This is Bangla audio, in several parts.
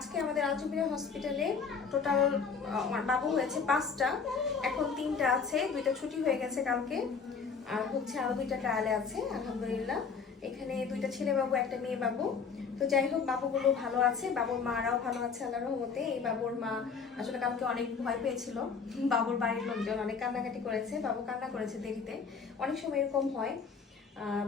আজকে আমাদের আলজুবিরা হসপিটালে টোটাল, আমার বাবু হয়েছে পাঁচটা, এখন তিনটা আছে, দুইটা ছুটি হয়ে গেছে কালকে, আর হচ্ছে আরও দুইটা ট্রায়ালে আছে, আলহামদুলিল্লাহ। এখানে দুইটা ছেলে বাবু, একটা মেয়ে বাবু। তো যাই হোক, বাবুগুলো ভালো আছে, বাবুর মারাও ভালো আছে আল্লাহর রহমতে। এই বাবুর মা আসলে কালকে অনেক ভয় পেয়েছিল, বাবুর বাড়ির লোকজন অনেক কান্নাকাটি করেছে, বাবু কান্না করেছে দেরিতে। অনেক সময় এরকম হয়।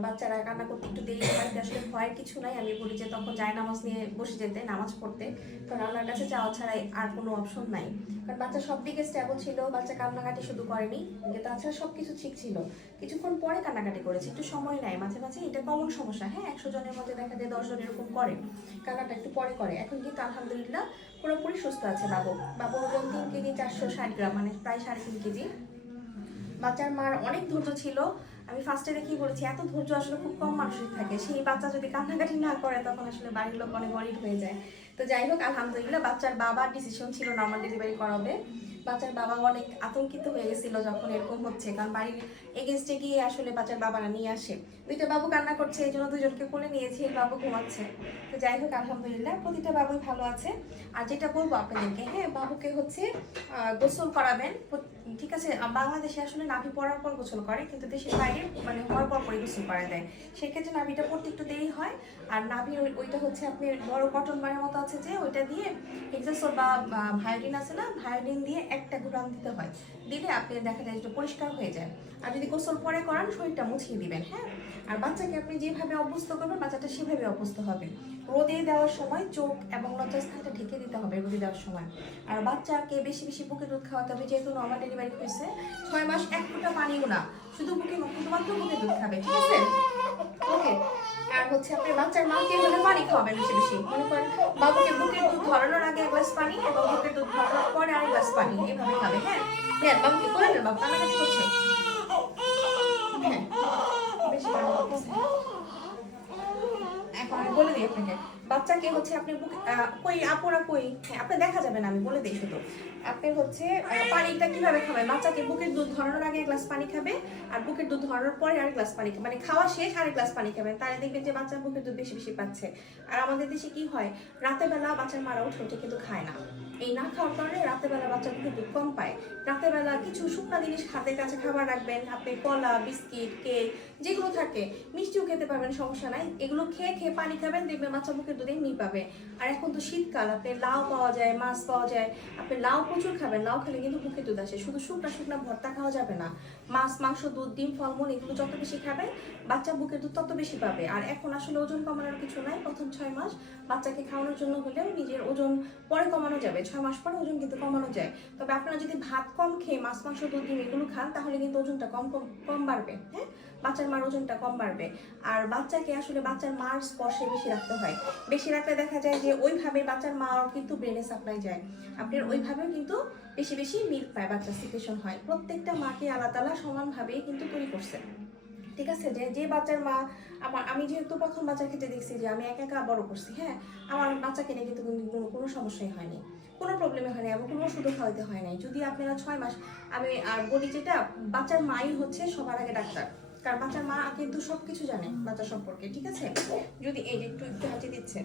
বাচ্চারা কান্না করতে একটু দেরি হয় আসলে ভয়ের কিছু নাই। আমি বলি যে তখন যায় নামাজ নিয়ে বসে যেতে, নামাজ পড়তে। কারণ আল্লাহর কাছে যাওয়া ছাড়াই আর কোনো অপশন নাই। কারণ বাচ্চা সব দিকে স্টেবল ছিল, বাচ্চা কান্নাকাটি শুধু করেনি। তাছাড়া সব কিছু ঠিক ছিল। কিছুক্ষণ পরে কান্নাকাটি করেছে, একটু সময় নেয়। মাঝে মাঝে এটা কমন সমস্যা। হ্যাঁ একশো জনের মধ্যে দেখা যায় দশ জন এরকম করে। কান্নাটা একটু পরে করে। এখন কিন্তু আলহামদুলিল্লাহ পুরোপুরি সুস্থ আছে বাবু। বাবু ওজন তিন কেজি চারশো ষাট গ্রাম মানে প্রায় সাড়ে তিন কেজি। বাচ্চার মার অনেক ধৈর্য ছিল। আমি ফার্স্টে দেখি বলেছি, এত ধৈর্য আসলে খুব কম মানুষের থাকে। সেই বাচ্চা যদি কান্নাকাটি না করে, তখন আসলে বাড়ির লোক অনেক অরিড হয়ে যায়। তো যাই হোক, আলহামদুলিল্লাহ, বাচ্চার বাবার ডিসিশন ছিল নর্মাল ডেলিভারি করাবে। বাচ্চার বাবা অনেক আতঙ্কিত হয়ে গেছিল যখন এরকম হচ্ছে, কারণ বাড়ির এগেনস্টে গিয়ে আসলে বাচ্চার বাবারা নিয়ে আসে। দুইটা বাবু কান্না করছে, এই জন্য দুজনকে কোলে নিয়েছি বাবু ঘুমাচ্ছে। তো যাই হোক, আলহামদুলিল্লাহ, প্রতিটা বাবুই ভালো আছে। আর যেটা বলব আপনাদেরকে হ্যাঁ বাবুকে হচ্ছে গোসল করাবেন। ঠিক আছে বাংলাদেশে আসলে নাভি পড়ার পর গোসল করে, কিন্তু দেশের বাইরে মানে হওয়ার পর পরে গোসল করা দেয়। সেক্ষেত্রে নাভিটা পড়তে একটু দেরি হয়, আর নাভির ওই- ওইটা হচ্ছে আপনি বড় কটন বারের মতো আছে যে, ওইটা দিয়ে এক্সাসোর বা ভায়োলিন আছে না ভায়োলিন দিয়ে একটা ঘুরান দিতে হয়। দিলে আপনি দেখা যায় পরিষ্কার হয়ে যায়। আর যদি গোসল পরে করান, শরীরটা মুছিয়ে দিবেন হ্যাঁ? আর বাচ্চাকে আপনি যেভাবে অভ্যস্ত করবেন, বাচ্চাটা সেভাবে অভ্যস্ত হবে। রোদে দেওয়ার সময় চোখ এবং লজ্জাস্থানটা ঢেকে দিতে হবে রোদে দেওয়ার সময়। আর বাচ্চাকে বেশি বেশি বুকে দুধ খাওয়াতে হবে, যেহেতু নর্মাল ডেলিভারি হয়েছে। ছয় মাস এক ফোঁটা পানিও না, শুধু বুকে শুধুমাত্র বুকে দুধ খাবে, ঠিক আছে? ওকে আর হচ্ছে আপনার বাচ্চার মাকে হলে পানি খাওয়াবেন বেশি বেশি। মনে করেন বাবুকে বুকের দুধ ধরানোর আগে এক গ্লাস পানি এবং বুকের দুধ ধরানোর পরে আরেক গ্লাস পানি। এভাবে খাবে হ্যাঁ? হ্যাঁ বাবুকে করে নেন, বাবু কান্নাকাটি করছে। হ্যাঁ বেশি এখন বলে দিই আপনাকে। বাচ্চাকে হচ্ছে আপনি কই আপোরা কই? হ্যাঁ আপনি দেখা যাবে না, আমি বলে দিই শুধু। আপনি হচ্ছে পানিটা কীভাবে খাবেন? বাচ্চাকে বুকের দুধ ধরানোর আগে এক গ্লাস পানি খাবে, আর বুকের দুধ ধরানোর পরে আর গ্লাস পানি মানে খাওয়া শেষ, আরেক গ্লাস পানি খাবেন। তাহলে দেখবেন যে বাচ্চা বুকের দুধ বেশি বেশি পাচ্ছে। আর আমাদের দেশে কি হয়? রাতের বেলা বাচ্চার মারা উঠে কিন্তু খায় না। এই না খাওয়ার কারণে রাতের বেলা বাচ্চা বুকের দুধ কম পায়। রাতের বেলা কিছু শুকনা জিনিস হাতের কাছে খাবার রাখবেন আপনি কলা, বিস্কিট, কেক, যেগুলো থাকে। মিষ্টিও খেতে পারবেন, সমস্যা নাই। এগুলো খেয়ে খেয়ে পানি খাবেন, দেখবেন বাচ্চা বুকের দুধ এমনি পাবে। আর এখন তো শীতকাল, আপনি লাউ পাওয়া যায়, মাছ পাওয়া যায়, আপনি লাউ প্রচুর খাবেন, লাউ খেলে কিন্তু বুকের দুধ আসে। শুধু শুকনা শুকনা ভর্তা খাওয়া যাবে না। মাছ, মাংস, দুধ, ডিম, ফলমূল, এগুলো যত বেশি খাবেন, বাচ্চা বুকের দুধ তত বেশি পাবে। আর এখন আসলে ওজন কমানোর কিছু নাই, প্রথম ছয় মাস। বাচ্চাকে খাওয়ানোর জন্য হলেও নিজের ওজন পরে কমানো যাবে। ছয় মাস পরে ওজন কিন্তু কমানো যায়। তবে আপনারা যদি ভাত কম খেয়ে মাছ, মাংস, দুধ ডিম এগুলো খান, তাহলে কিন্তু ওজনটা কম কম কম বাড়বে হ্যাঁ? বাচ্চার মার ওজনটা কম বাড়বে। আর বাচ্চাকে আসলে বাচ্চার মার স্পর্শে বেশি রাখতে হয়। বেশি রাখলে দেখা যায় যে ওইভাবে বাচ্চার মার কিন্তু ব্রেনে সাপ্লাই যায়। আপনার ওইভাবেও কিন্তু বেশি বেশি মিল্ক পায়, বাচ্চার সিকুয়েশন হয়। প্রত্যেকটা মাকে আল্লাহ তালা সমানভাবেই কিন্তু তৈরি করছে ঠিক আছে? যে যে বাচ্চার মা, আমার, আমি যেহেতু প্রথম বাচ্চা খেতে দেখছি যে আমি একা একা বড় করছি হ্যাঁ? আমার বাচ্চাকে নিয়ে কিন্তু কোনো- কোনো- সমস্যাই হয়নি। কোনো প্রবলেমে হয়নি এবং কোনো ওষুধও খাওয়াতে হয় নাই। যদি আপনারা ছয় মাস, আমি, আর বলি যেটা, বাচ্চার মাই হচ্ছে সবার আগে ডাক্তার। কারণ বাচ্চার মা কিন্তু সব কিছু জানে বাচ্চা সম্পর্কে, ঠিক আছে? যদি এই একটু একটু হাঁচি দিচ্ছে।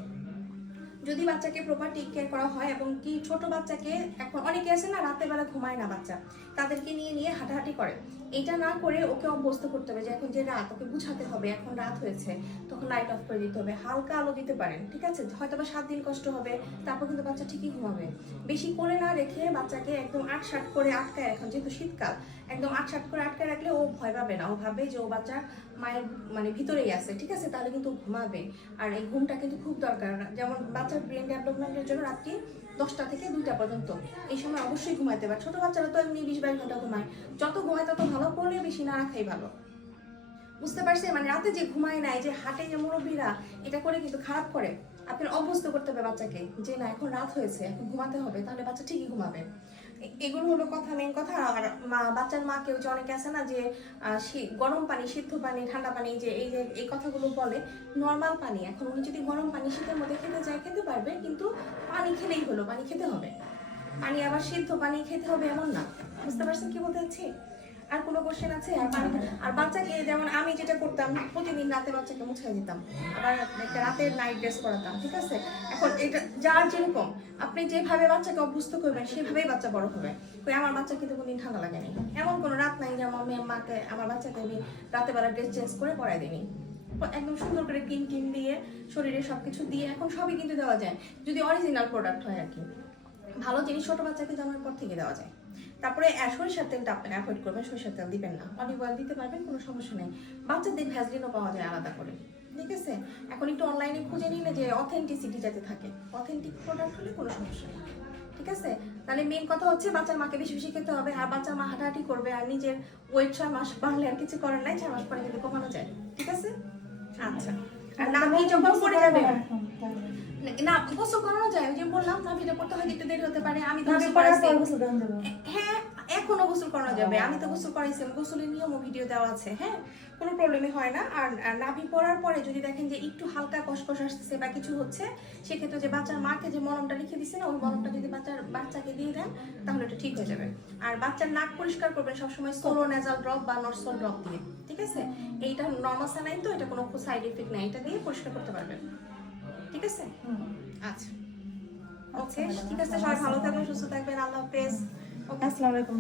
যদি বাচ্চাকে প্রপার টেক কেয়ার করা হয় এবং কি ছোট বাচ্চাকে এখন অনেকে আছে না, রাতের বেলা ঘুমায় না বাচ্চা, তাদেরকে নিয়ে নিয়ে হাঁটাহাঁটি করে। এটা না করে ওকে অভ্যস্ত করতে হবে যে এখন যে রাত, ওকে বুঝাতে হবে এখন রাত হয়েছে, তখন লাইট অফ করে দিতে হবে, হালকা আলো দিতে পারেন, ঠিক আছে? হয়তো বা সাত দিন কষ্ট হবে, তারপর কিন্তু বাচ্চা ঠিকই ঘুমাবে। বেশি কোলে না রেখে বাচ্চাকে একদম আট সাট করে আটকায় এখন, যেহেতু শীতকাল, একদম আট সাট করে আটকায় রাখলে ও ভয় পাবে না। ও ভাবে যে ও বাচ্চা মায়ের মানে ভিতরেই আছে, ঠিক আছে? তাহলে কিন্তু ঘুমাবে। আর এই ঘুমটা কিন্তু খুব দরকার। যেমন বাচ্চার ব্রেন ডেভেলপমেন্টের জন্য রাত্রি দশটা থেকে দুইটা পর্যন্ত। এই সময় অবশ্যই ঘুমাইতে পারে। ছোট বাচ্চারা তো এমনি বিশ বাইশ ঘণ্টা ঘুমায়। যত ঘুমায় তত ভালো করলে বেশি না রাখাই ভালো। বুঝতে পারছেন? মানে রাতে যে ঘুমায় নাই, যে হাটে যে মুরব্বীরা, এটা করে কিন্তু খারাপ করে। আপনার অভ্যস্ত করতে হবে বাচ্চাকে। যে না, এখন রাত হয়েছে, এখন ঘুমাতে হবে, তাহলে বাচ্চা ঠিকই ঘুমাবে। এগুলো হলো কথা মেন কথা। আর মা, বাচ্চার মা কেউ যে অনেকে আছে না যে গরম পানি, সিদ্ধ পানি, ঠান্ডা পানি যে, এই যে, এই কথাগুলো বলে নর্মাল পানি। এখন উনি যদি গরম পানি, শীতের মধ্যে খেতে চায়, খেতে পারবে, কিন্তু পানি খেলেই হলো, পানি খেতে হবে। পানি আবার সিদ্ধ পানি খেতে হবে এমন না। বুঝতে পারছেন কি বলতে চাচ্ছি? আর কোনো কোশ্চেন আছে? আর পানি আর বাচ্চাকে যেমন আমি যেটা করতাম প্রতিদিন রাতে বাচ্চাকে মুছাই দিতাম। আবার একটা রাতের নাইট ড্রেস করাতাম ঠিক আছে? এখন এটা যার যেরকম আপনি যেভাবে বাচ্চাকে অভ্যস্ত করবেন সেভাবেই বাচ্চা বড় হবে। কই আমার বাচ্চা কিন্তু কোনদিন ঠান্ডা লাগেনি। এমন কোনো রাত নাই যে আমার মেয়ে মাকে আমার বাচ্চাকে আমি রাতে বেলা ড্রেস চেঞ্জ করে পরাই দিইনি। একদম সুন্দর করে কিন কিন দিয়ে শরীরে সবকিছু দিয়ে এখন সবই কিন্তু দেওয়া যায়। যদি অরিজিনাল প্রোডাক্ট হয় আর কি। ভালো জিনিস ছোট বাচ্চাকে জন্মের পর থেকে দেওয়া যায়। তারপরে সরিষার তেলটা আপনারা অ্যাভয়েড করবেন, সরিষার তেল দিবেন না। অলিভ অয়েল দিতে পারবেন, কোনো সমস্যা নেই। বাচ্চাদের ভ্যাসলিনও পাওয়া যায় আলাদা করে, ঠিক আছে? এখন একটু অনলাইনে খুঁজে নিলে যে অথেন্টিসিটি যাতে থাকে অথেন্টিক প্রোডাক্ট হলে কোনো সমস্যা নেই, ঠিক আছে? তাহলে মেন কথা হচ্ছে বাচ্চার মাকে বেশি বেশি খেতে হবে, আর বাচ্চার মা হাঁটাহাঁটি করবে আর নিজের ওয়েট ছয় মাস বাড়লে আর কিছু করার নাই, ছয় মাস পরে কিন্তু কমানো যায়, ঠিক আছে? আচ্ছা। আর নাভি যখন পড়ে যাবে না গোসল করানো যায় ওই যে বললাম নাভিটা পড়তে হয়তো একটু দেরি হতে পারে আমি তো গোসল করাইছি। হ্যাঁ এখনও গোসল করানো যাবে আমি তো গোসল করাইছি আমি গোসলের নিয়ম ভিডিও দেওয়া আছে হ্যাঁ কোনো প্রবলেমই হয় না। আর নাভি পড়ার পরে যদি দেখেন যে একটু হালকা কসকস আসতেছে বা কিছু হচ্ছে সেক্ষেত্রে যে বাচ্চার মাকে যে মলমটা লিখে দিচ্ছে না ওই মলমটা যদি বাচ্চার বাচ্চাকে দিয়ে দেন তাহলে এটা ঠিক হয়ে যাবে। আর বাচ্চার নাক পরিষ্কার করবেন সবসময় সোলো নেজাল ড্রপ বা নরসল ড্রপ দিয়ে ঠিক আছে? এইটা নর্মাল স্যালাইন তো এটা কোনো সাইড এফেক্ট নাই এটা দিয়ে পরিষ্কার করতে পারবেন। ঠিক আছে? আচ্ছা। ওকে ঠিক আছে সবাই ভালো থাকবেন সুস্থ থাকবেন আল্লাহ হাফেজ। ওকে আসসালামু আলাইকুম।